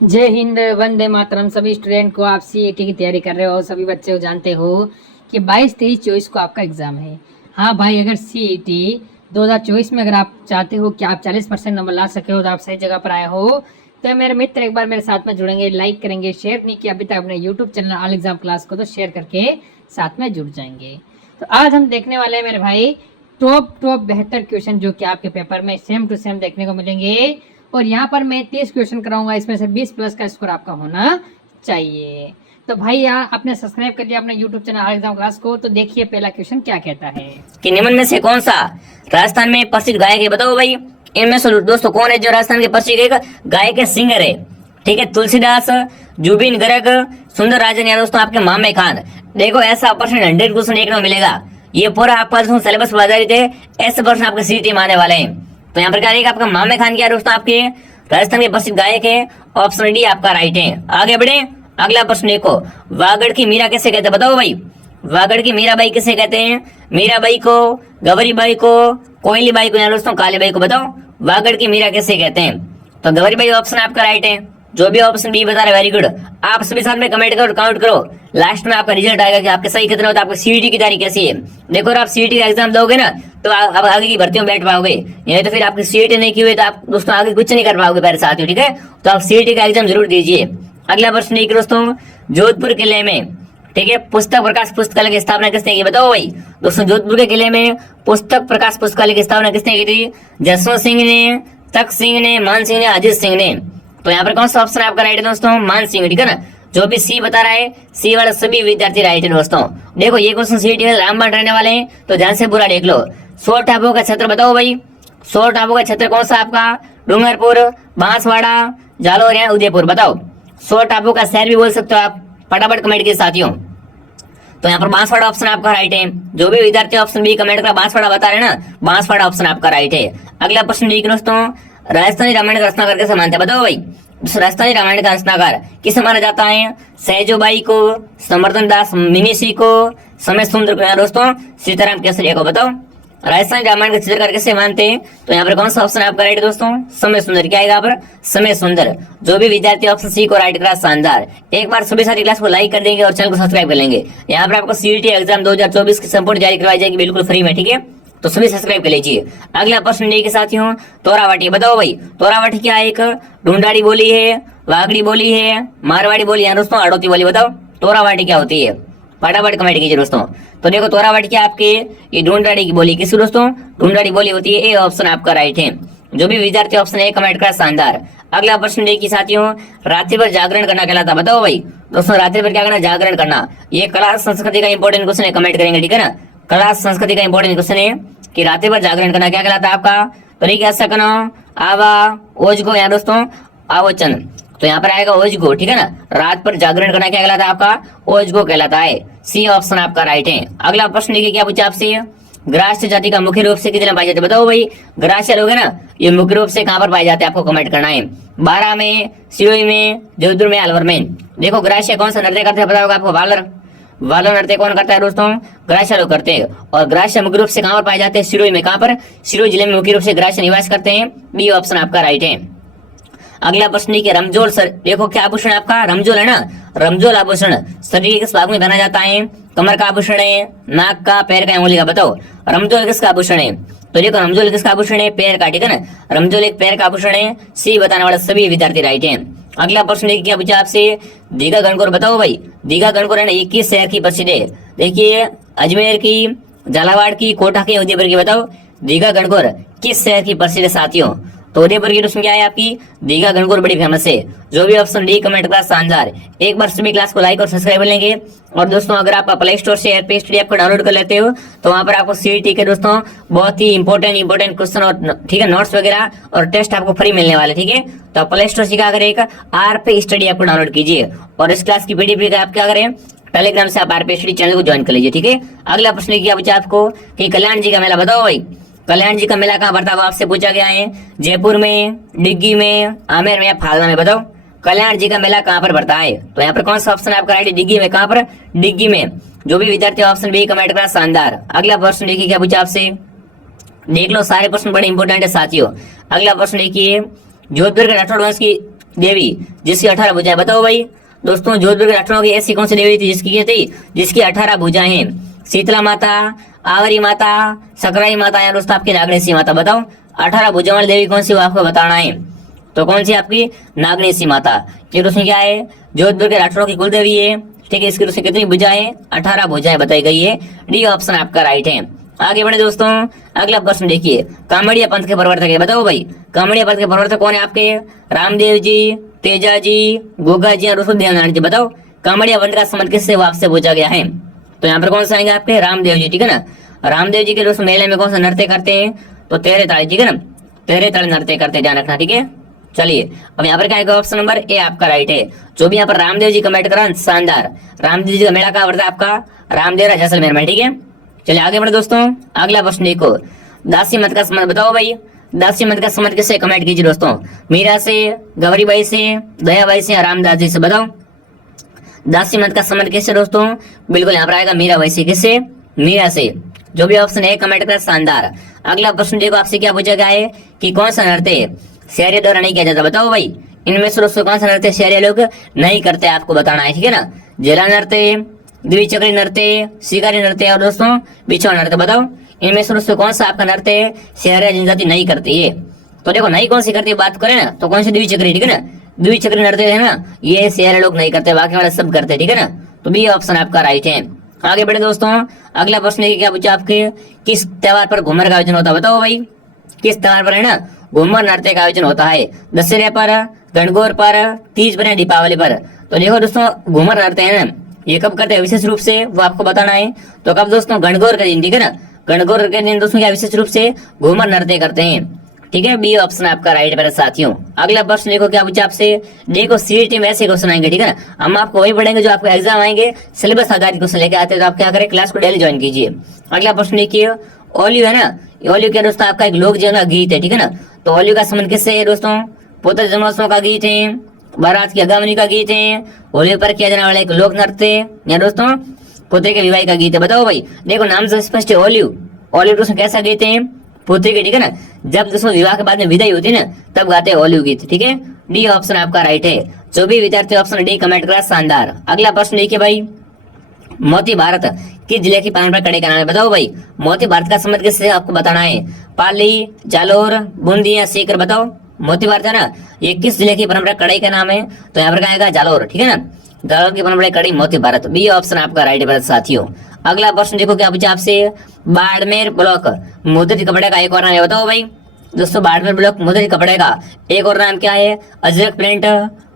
जय हिंद, वंदे मातरम। सभी स्टूडेंट को आप सीईटी की तैयारी कर रहे हो, सभी बच्चे को जानते हो कि 22, 23, 24 को आपका एग्जाम है। हाँ भाई, अगर सीईटी 2024 में अगर आप चाहते हो कि आप 40% नंबर ला सके हो तो आप सही जगह पर आए हो। तो मेरे मित्र एक बार मेरे साथ में जुड़ेंगे, लाइक करेंगे, शेयर नहीं किया अभी तक अपने YouTube channel all exam class को तो शेयर करके साथ में जुड़ जाएंगे। तो आज हम देखने वाले हैं मेरे भाई टॉप बेहतर क्वेश्चन जो कि आपके पेपर में सेम टू सेम देखने को मिलेंगे। और यहाँ पर मैं 30 क्वेश्चन कराऊंगा, इसमें से 20 प्लस का स्कोर आपका होना चाहिए। तो भाई यार, आपने सब्सक्राइब कर दिया अपने YouTube channel all exam class को। तो देखिए पहला क्वेश्चन क्या कहता है कि निम्न में से कौन सा राजस्थान में प्रसिद्ध गायक है, बताओ भाई। इनमें से दोस्तों कौन है जो राजस्थान के प्रसिद्ध एक गायक है, सिंगर है? ठीक है, तुलसीदास, जुबिन गर्ग, सुंदर राजन या दोस्तों आपके मामे खान। देखो ऐसा ऑप्शन 100 क्वेश्चन एक में मिलेगा। ये पूरा आपका दोस्तों सिलेबस पर आधारित है, ऐसे प्रश्न आपके सीटी में आने वाले हैं। तो यहाँ पर क्या रहेगा, आपका मामे खान क्या दोस्तों आपके राजस्थान के प्रसिद्ध गायक है। ऑप्शन डी आपका राइट है। आगे बढ़े, अगला प्रश्न देखो, वागड़ की मीरा कैसे कहते हैं, बताओ भाई। वागड़ की मीराबाई किसे कहते हैं? मीराबाई को, गौरीबाई को, कोयली बाई को या दोस्तों काली बाई को, बताओ वागड़ की मीरा कैसे कहते हैं? तो गौरीबाई ऑप्शन आपका राइट है। जो भी ऑप्शन बी बता रहे वेरी गुड। आप सभी साथ में कमेंट करो, काउंट करो, लास्ट में आपका रिजल्ट आएगा कि आपके सही कितने होता है। आपकी सीईटी की तैयारी कैसी है। देखो अगर आप सीईटी का एग्जाम दोगे ना तो आप आगे की भर्तियों में बैठ पाओगे, नहीं तो फिर आपकी सीईटी नहीं की हुई तो आप दोस्तों आगे कुछ नहीं कर पाओगे मेरे साथियों। ठीक है, तो आप सीईटी का एग्जाम जरूर दीजिए। अगला प्रश्न देखिए दोस्तों, जोधपुर किले में, ठीक है, पुस्तक प्रकाश पुस्तकालय की स्थापना किसने की, बताओ भाई। दोस्तों जोधपुर के किले में पुस्तक प्रकाश पुस्तकालय की स्थापना किसने की थी? जसवंत सिंह ने, तख्त सिंह ने, मान सिंह ने, अजीत सिंह ने। तो यहाँ पर कौन सा ऑप्शन आपका राइट है दोस्तों? मान सिंह। ठीक है ना, जो भी सी बता रहा है सी वाला सभी विद्यार्थी राइट है दोस्तों। देखो ये क्वेश्चन सीईटी में रामबाण रहने वाले हैं, तो ध्यान से पूरा देख लो। 100 टापू का क्षेत्र बताओ भाई। 100 टापू का क्षेत्र कौन सा आपका? डूंगरपुर, बांसवाड़ा, जालौर या उदयपुर, बताओ। 100 टापू का शहर भी बोल सकते हो आप, फटाफट कमेंट के साथियों। तो यहाँ पर बांसवाड़ा ऑप्शन आपका राइट है। जो भी विद्यार्थी ऑप्शन बी कमेंट कर बांसवाड़ा बता रहे हैं ना, बांसवाड़ा ऑप्शन आपका राइट है। अगला प्रश्न देखिए दोस्तों, राजस्थानी रामायण का रचनाकार कैसे मानते हैं, बताओ भाई। राजस्थानी रामायण का रचनाकार किसे माना जाता है? सहजोबाई को, संवर्धन दास मिनिसी को, समय सुंदर को या दोस्तों सीताराम केसरिया को, बताओ। राजस्थानी रामायण का चित्रकार कैसे मानते हैं? तो यहाँ पर कौन सा ऑप्शन आपका राइट दोस्तों? समय सुंदर। क्या आएगा यहाँ पर? समय सुंदर। जो भी विद्यार्थी ऑप्शन सी को राइट करा, शानदार। एक बार सभी सारी क्लास को लाइक कर देंगे और चैनल को सब्सक्राइब कर लेंगे। यहाँ पर आपको सीईटी एग्जाम 2024 की संपूर्ण जारी करवाई जाएगी बिल्कुल फ्री में। ठीक है, तो सभी सब्सक्राइब कर लीजिए। अगला प्रश्न देखिए साथियों, तोरावाटी बताओ भाई। तोरावाटी क्या एक ढूंढाड़ी बोली है, वागड़ी बोली है, मारवाड़ी बोली है दोस्तों, हड़ौती बोली, बताओ तोरावाटी क्या होती है? फटाफट कमेंट कीजिए दोस्तों। तो देखो तोरावाटी क्या आपके ये ढूंढाड़ी की बोली किस दोस्तों? ढूंढाड़ी बोली होती है, ए ऑप्शन आपका राइट है। जो भी विद्यार्थी ऑप्शन ए कमेंट करा, शानदार। अगला प्रश्न देखिए साथियों, रात्रि भर जागरण करना कहलाता, बताओ भाई। दोस्तों रात्रि भर क्या करना? जागरण करना। ये कला संस्कृति का इंपॉर्टेंट क्वेश्चन है, कमेंट करेंगे। ठीक है ना, कला संस्कृति का इंपॉर्टेंट क्वेश्चन है कि रात्रि भर जागरण करना क्या कहलाता है आपका? तो नहीं कह सकना, आवा, ओजगो या दोस्तों आवचन। तो यहाँ पर आएगा ओजगो। ठीक है ना, रात पर जागरण करना क्या कहलाता है आपका? ओजगो कहलाता है। सी ऑप्शन आपका राइट है। अगला प्रश्न देखिए क्या पूछा आपसे, ग्रास्य जाति का मुख्य रूप से कितने पाए जाते हैं, बताओ भाई। ग्रास्य लोग है ना, ये मुख्य रूप से कहाँ पर पाए जाते हैं आपको कमेंट करना है। 12 में, सिरोही में, जोधपुर में, अलवर में। देखो ग्रास्य कौन सा नृत्य करते हैं, बताओगे आपको? वालर। वालर नृत्य कौन करता है दोस्तों? ग्रास्य लोग करते हैं। और ग्रास्य मुख्य रूप से कहाँ पर पाए जाते हैं? सिरोही में। कहाँ पर? सिरोही जिले में मुख्य रूप से ग्रास्य निवास करते हैं। बी ऑप्शन आपका राइट है। अगला प्रश्न है कि रमजोल सर, देखो क्या आभूषण है आपका? रमजोल है ना, रमजोल आभूषण शरीर के किस भाग में पहना जाता है? कमर का आभूषण है, नाक का, पैर का, उंगली का, बताओ रमजोल किसका आभूषण है? तो देखो रमजोल किसका आभूषण है? पैर का। ठीक है ना, रमजोल एक पैर का आभूषण है। सी बताने वाले सभी विद्यार्थी राइट है। अगला प्रश्न देखिए क्या पूछा आपसे, दीघा गणगौर बताओ भाई। दीघा गणगौर है ना, ये किस शहर की प्रसिद्ध है? देखिए अजमेर की, झालावाड़ की, कोटा की, उदयपुर की, बताओ दीघा गणगौर किस शहर की प्रसिद्ध है साथियों? तो उदयपुर की दोस्तों क्या है आपकी? दीघा गणगौर बड़ी फेमस है। जो भी ऑप्शन डी कमेंट करा, शानदार। एक बार सभी क्लास को लाइक और सब्सक्राइब कर लेंगे। और दोस्तों अगर आप प्ले स्टोर से एयरपे स्टडी ऐप को डाउनलोड कर लेते हो तो वहां पर आपको सीईटी के दोस्तों बहुत ही इंपॉर्टेंट क्वेश्चन और ठीक है नोट्स वगैरह और टेस्ट आपको फ्री मिलने वाले। ठीक है, तो आप प्ले स्टोर से क्या करें, आरपे स्टडी ऐप को डाउनलोड कीजिए और इस क्लास की पीडीएफ आप क्या करें, टेलीग्राम से आप आरपे स्टडी चैनल को ज्वाइन कर लीजिए। ठीक है, अगला प्रश्न किया पूछा आपको कि कल्याण जी का मेला बताओ भाई। कल्याण जी का मेला कहाँ पड़ता है वो आपसे पूछा गया है। जयपुर में, डिग्गी में, आमेर में या फालना में, बताओ कल्याण जी का मेला कहाँ पर पड़ता है? तो यहाँ पर कौन सा ऑप्शन आपका राइट है? डिग्गी में। कहाँ पर? डिग्गी में। जो भी विद्यार्थी ऑप्शन बी कमेंट करा, शानदार। अगला प्रश्न देखिए क्या पूछा आपसे, देख लो सारे प्रश्न बड़े इंपॉर्टेंट है साथियों। अगला प्रश्न देखिए, जोधपुर के राठौड़ वंश की देवी जिसकी 18 भुजाएं, बताओ भाई दोस्तों जोधपुर के राठौरों की ऐसी कौन सी देवी थी जिसकी क्या थी, जिसकी 18 भुजाएं हैं? शीतला माता, आवरी माता, सकराई माता या दोस्तों आपकी नागणेशी माता। बताओ 18 भुजाओं वाली देवी कौन सी, वो आपको बताना है। तो कौन सी आपकी, नागणेशी माता। ये दोस्तों क्या है, जोधपुर के राठौरों की कुल देवी है, ठीक है। इसकी दोस्तों कितनी भुजाएं, 18 भुजाएं बताई गई है। डी ऑप्शन आपका राइट है। आगे बढ़े दोस्तों, अगला प्रश्न देखिए, कामड़िया पंथ के प्रवर्तक है, बताओ भाई कामड़िया पंथ के प्रवर्तक कौन है आपके? रामदेव जी, तेजा जी, गोगा जी और दयानंद जी। बताओ कामड़िया पंथ का संबंध किससे, वो आपसे पूछा गया है। तो यहाँ पर कौन सा आएंगे आपके, रामदेव जी, ठीक है ना। रामदेव जी के दोस्तों मेले में कौन सा नृत्य करते हैं, तो तेरे ताड़ी, ठीक है ना, तेरे ताड़ी नृत्य करते, ध्यान रखना, ठीक है। चलिए अब यहाँ पर क्या आएगा, ऑप्शन नंबर ए आपका राइट है। जो भी यहाँ पर रामदेव जी कमेंट करा, शानदार। रामदेव जी का मेला कहाँ पड़ता है आपका, रामदेवरा जैसलमेर में, ठीक है। चलिए आगे बढ़े दोस्तों, अगला प्रश्न देखो, दासी मत का संबंध बताओ भाई, दासी मत का संबंध किससे, कमेंट कीजिए दोस्तों। मीरा से, गौरीबाई से, दयाबाई से, रामदास जी से। बताओ दासी मत का संबंध किससे दोस्तों, बिल्कुल यहाँ पर आएगा मीराबाई से। किससे, मीरा से। जो भी ऑप्शन है कमेंट करें, शानदार। अगला प्रश्न देखो, आपसे क्या पूछा गया है कि कौन सा नृत्य शहरी द्वारा नहीं किया जाता। बताओ भाई इनमें से दोस्तों कौन सा नृत्य शहरी लोग नहीं करते, आपको बताना है, ठीक है ना। जेला नृत्य, द्विचक्री नृत्य, शिकारी नृत्य और दोस्तों बिछुआ नृत्य। बताओ इनमें से दोस्तों कौन सा आपका नृत्य शहरी जनजाति नहीं करती है। तो देखो नहीं कौन सी करती है, बात करें ना तो कौन सी, द्विचक्री, ठीक है ना। द्विचक्री नृत्य है ना, ये शहरी लोग नहीं करते, बाकी वाले सब करते, ठीक है ना। तो बी ऑप्शन आपका राइट है। आगे बढ़े दोस्तों, अगला प्रश्न है क्या पूछा आपके, किस त्योहार पर घूमर का आयोजन होता है। बताओ भाई किस त्योहार पर है ना घूमर नृत्य का आयोजन होता है, दशहरे पर, गणगौर पर, तीज पर या दीपावली पर। तो देखो दोस्तों घूमर नृत्य है ना, ये कब करते हैं विशेष रूप से, वो आपको बताना है। तो कब दोस्तों, गणगौर के दिन, ठीक है ना। गणगौर के दिन दोस्तों क्या विशेष रूप से घूमर नृत्य करते हैं, ठीक है। बी ऑप्शन आपका राइट मेरे साथियों। अगला प्रश्न देखो क्या पूछा आपसे, देखो सीईटी में ऐसे क्वेश्चन आएंगे, ठीक है ना। हम आपको वही पढ़ेंगे जो आपको एग्जाम आएंगे, सिलेबस आधारित क्वेश्चन लेके आते हैं। तो आप क्या करें, क्लास को डेली ज्वाइन कीजिए। अगला प्रश्न देखिए, ओलियो है ना, ओलियो क्या दोस्तों आपका एक लोक जीवन का गीत है, ठीक है ना। तो ओलियो का संबंध किससे है दोस्तों, पुत्र जन्मोत्सव का गीत है, बारात की अगमनी का गीत है, होली पर किया जाने वाला एक लोक नृत्य या दोस्तों पुत्री के विवाह का गीत है। बताओ भाई देखो नाम से स्पष्ट है, ओलियो। ओलियो दोस्तों कैसा गीत है, पुत्री के, ठीक है ना। जब दोस्तों विवाह के बाद में विदाई होती है ना, तब गाते हैं ओलियो गीत, ठीक है। डी ऑप्शन आपका राइट है। जो भी विद्यार्थी ऑप्शन डी कमेंट करा, शानदार। अगला प्रश्न देखिए भाई, मोती भारत किस जिले की परंपरा कड़े का नाम है। बताओ भाई मोती भारत का संबंध किससे, आपको बताना है। पाली, जालोर, बूंदी या सीकर। बताओ मोती भारत है ना, ये किस जिले की परंपरा कड़ाई का नाम है। तो यहाँ पर क्या आएगा, जालोर, ठीक है ना। जालोर की परंपरा कड़ी मोती भारत, बी ऑप्शन आपका राइट है साथियों। अगला प्रश्न देखो क्या पूछा आपसे, बाड़मेर ब्लॉक मुद्रित कपड़े का एक और नाम है। बताओ भाई दोस्तों बाड़मेर ब्लॉक मुद्रित कपड़े का एक और नाम क्या है, अजरक प्रिंट,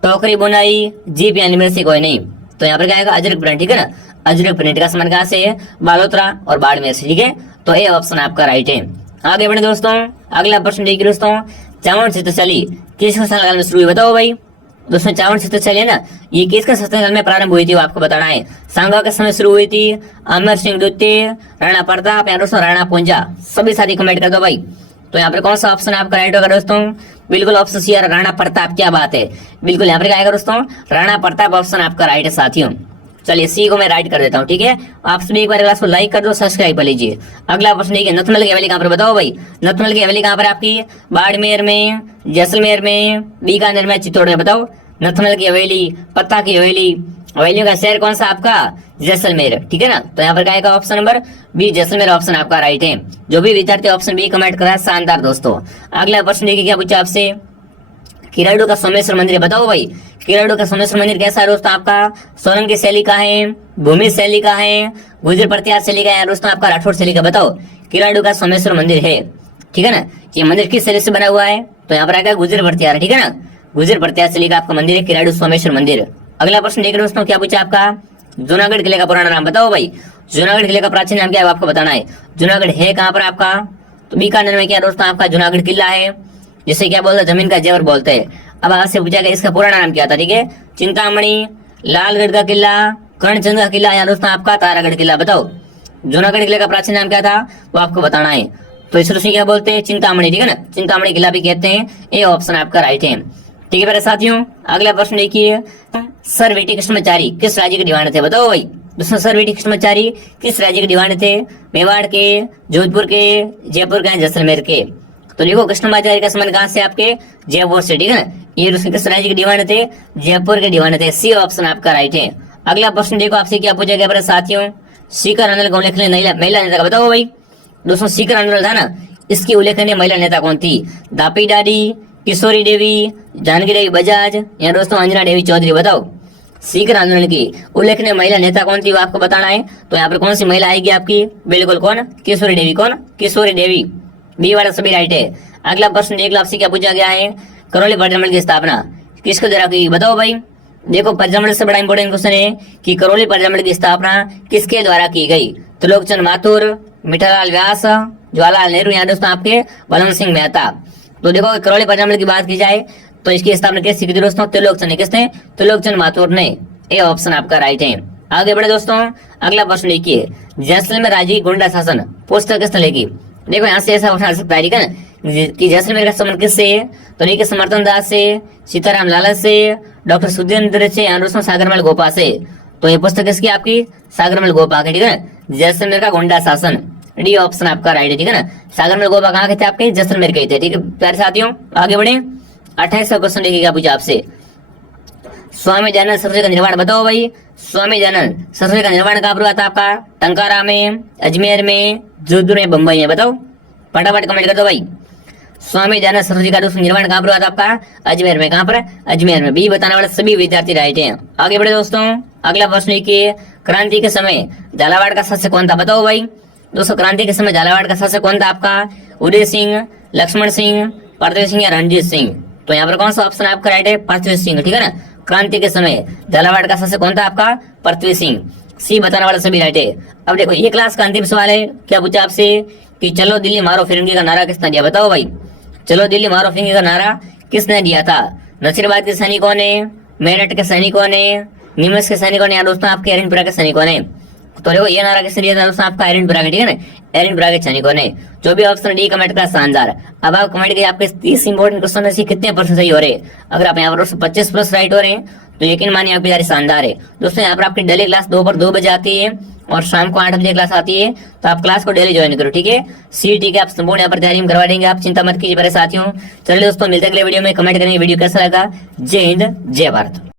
टोकरी बुनाई, जीप या इनमें से कोई नहीं। तो यहाँ पर क्या आएगा, अजरक प्रिंट, ठीक है ना। अजरक प्रिंट का संबंध कहाँ से है, बालोतरा और बाड़मेर से, ठीक है। तो ये ऑप्शन आपका राइट है। आगे बढ़े दोस्तों, अगला प्रश्न देखिए दोस्तों, चावल चित्रशैली किस शासनकाल में शुरू हुई। बताओ भाई दोस्तों चावल चित्रशैली है ना, ये किसका शासनकाल में प्रारंभ हुई थी, वो आपको बताना है। सांगा के समय शुरू हुई थी, अमर सिंह द्वितीय, राणा प्रताप या दोस्तों राणा पुंजा। सभी साथी कमेंट कर दो भाई। तो यहाँ पर कौन सा ऑप्शन आपका राइट होगा दोस्तों, बिल्कुल ऑप्शन सी राणा प्रताप। क्या बात है, बिल्कुल यहाँ पर क्या आएगा दोस्तों, राणा प्रताप ऑप्शन आपका राइट है साथियों। चलिए सी को मैं राइट कर देता हूँ, ठीक है। आप सभी एक बार क्लास को लाइक कर दो, सब्सक्राइब कर लीजिए। अगला प्रश्न देखिए, नथमल की हवेली कहाँ पर। बताओ भाई नथमल की हवेली कहाँ पर आपकी, बाड़मेर में, जैसलमेर में, बीकानेर में, चित्तौड़ में। बताओ नथमल की हवेली, पत्ता की हवेली, हवेलियों का शहर कौन सा आपका, जैसलमेर, ठीक है ना। तो यहाँ पर क्या आएगा option number B, Jaisalmer option आपका राइट है। जो भी विद्यार्थी ऑप्शन बी कमेंट करा, शानदार दोस्तों। अगला प्रश्न देखिए क्या पूछा आपसे, किराडू का सोमेश्वर मंदिर है। बताओ भाई किराडू का सोमेश्वर मंदिर कैसा है दोस्तों, आपका सोलन की शैली का है, भूमि शैली का है, गुजर प्रत्यार शैली का है दोस्तों, आपका राठौड़ शैली का। बताओ किराडू का सोमेश्वर मंदिर है, ठीक है ना। ये मंदिर किस शैली से बना हुआ है, तो यहाँ पर आएगा गुजर प्रत्यार, ठीक है ना। गुजर प्रत्यार शैली का आपका मंदिर है किराडू सोमेश्वर मंदिर। अगला प्रश्न देख रहे दोस्तों, क्या पूछा आपका, जूनागढ़ किले का पुराना नाम। बताओ भाई जूनागढ़ किले का प्राचीन नाम क्या है, आपको बताना है। जूनागढ़ है कहाँ पर आपका, तो बीकानेर में क्या दोस्तों आपका जूनागढ़ किला है, जिसे क्या बोलते हैं, जमीन का जेवर बोलते हैं। अब आपसे पूछा गया इसका पुराना नाम क्या था, ठीक है। चिंतामणि, लालगढ़ का किला, कर्णचंद का किला या दोस्तों आपका तारागढ़ किला। बताओ जूनागढ़ किले का प्राचीन नाम क्या था, वो आपको बताना है। तो इस रूसी क्या बोलते हैं, चिंतामणि, ठीक है ना। चिंतामणि किला भी कहते हैं, ये ऑप्शन आपका राइट है, ठीक है मेरे साथियों। अगला प्रश्न देखिए, सर वीटी कृष्णमाचारी किस राज्य के दीवान थे। बताओ भाई दोस्तों सर वीटी कृष्णमाचारी किस राज्य के दीवान थे, मेवाड़ के, जोधपुर के, जयपुर के, जैसलमेर के। तो तो देखो कृष्णमाचार्य का संबंध कहाँ से आपके जयपुर से, ठीक है ना। ये कृष्ण राज्य के दीवान थे, जयपुर के दीवान थे। सी ऑप्शन आपका राइट है। अगला प्रश्न देखो आपसे क्या पूछा गया मेरे साथियों, सीकर आंदोलन का उल्लेखनीय महिला नेता का बताओ भाई। दोस्तों सीकर आंदोलन था ना, इसकी उल्लेखनीय महिला नेता कौन थी? दापी दादी, किशोरी देवी, जानकी देवी बजाज या दोस्तों अंजना देवी चौधरी, बताओ। सीकर आंदोलन की उल्लेखनीय महिला नेता कौन थी वो आपको बताना है। तो यहाँ पर कौन सी महिला आएगी आपकी? बिल्कुल कौन? किशोरी देवी। कौन? किशोरी देवी। बी वाला सभी राइट है। अगला प्रश्न देख लो आपसे क्या पूछा गया है, करौली परिमंडल की स्थापना किसके द्वारा की? बताओ भाई। देखो परिमंडल से बड़ा इंपॉर्टेंट क्वेश्चन है कि करौली परिमंडल की स्थापना किसके द्वारा की गई? त्रिलोकचंद माथुर, मीठालाल व्यास, जवाहरलाल नेहरू या दोस्तों आपके बलवंत सिंह मेहता। तो देखो करौली परिमंडल की बात की जाए तो इसकी स्थापना किसने की थी दोस्तों? त्रिलोकचंद ने। किसने? त्रिलोकचंद माथुर ने। ये ऑप्शन आपका राइट है। आगे बढ़े दोस्तों, अगला प्रश्न देखिए, जैसलमेर राज्य की गुंडा शासन पुस्तक किसने लिखी? देखो यहाँ से ऐसा उठा सकता है, ठीक है ना, कि जैसलमेर का संबंध किससे है? तो देखिए समर्थन दास से, सीताराम लाला से, डॉक्टर सुधींद्र से या दोस्तों सागरमल गोपा से। तो ये पुस्तक किसकी आपकी? सागरमल गोपा की, ठीक है ना, जैसलमेर का गुंडा शासन। डी ऑप्शन आपका राइट है, ठीक है ना। सागरमल गोपा कहाँ के थे आपके? जैसलमेर के थे, ठीक है प्यारे साथियों। आगे बढ़े, 28वां क्वेश्चन देखिएगा पूछा आपसे, स्वामी दयानंद सरस्वती का निर्माण बताओ भाई। स्वामी दयानंद सरस्वती का निर्माण कहाँ पर हुआ था आपका? टंकारा में, अजमेर में, जोधपुर में, बम्बई में, बताओ फटाफट कमेंट कर दो भाई। स्वामी दयानंद सरस्वती का दोस्तों निर्माण कहाँ पर हुआ था आपका? अजमेर में। कहाँ पर? अजमेर में। बी बताने वाले सभी विद्यार्थी राइट हैं। आगे बढ़े दोस्तों, अगला प्रश्न देखिए, क्रांति के समय झालावाड़ का शासक कौन था? बताओ भाई। दोस्तों क्रांति के समय झालावाड़ का शासक कौन था आपका? उदय सिंह, लक्ष्मण सिंह, पृथ्वी सिंह या रणजीत सिंह? तो यहाँ पर कौन सा ऑप्शन आपका राइट है? पृथ्वी सिंह, ठीक है ना। क्रांति के समय झालावाड़ का शासक कौन था आपका? पृथ्वी सिंह। सी बताने वाला सभी राइट है। अब देखो ये क्लास का अंतिम सवाल है, क्या पूछा आपसे कि चलो दिल्ली मारो फिरंगी का नारा किसने दिया? बताओ भाई। चलो दिल्ली मारो फिरंगी का नारा किसने दिया था? नसीराबाद के सैनिकों ने, मेरठ के सैनिकों ने, नीमच के सैनिकों ने या दोस्तों आपके एरनपुरा के सैनिकों ने? तो देखो ये नारा किसने दिया था दोस्तों? आपका एरनपुरा के, ठीक है ना, एरनपुरा के सैनिकों ने। जो भी ऑप्शन डी कमेंट का शानदार। अब आप कमेंट किए आपके 30 इंपॉर्टेंट क्वेश्चन में से कितने परसेंट सही हो रहे हैं। अगर आप यहाँ पर 25+ राइट हो रहे हैं तो यकीन मानिए आपकी तैयारी शानदार है। दोस्तों यहाँ पर आपकी डेली क्लास 2 बजे आती है और शाम को 8 बजे क्लास आती है, तो आप क्लास को डेली ज्वाइन करो, ठीक है। सीईटी के आप संपूर्ण यहाँ पर तैयारी करवा देंगे, आप चिंता मत कीजिए मेरे साथियों। चलिए दोस्तों मिलते हैं अगले वीडियो में। कमेंट करेंगे वीडियो कैसा लगा। जय हिंद, जय भारत।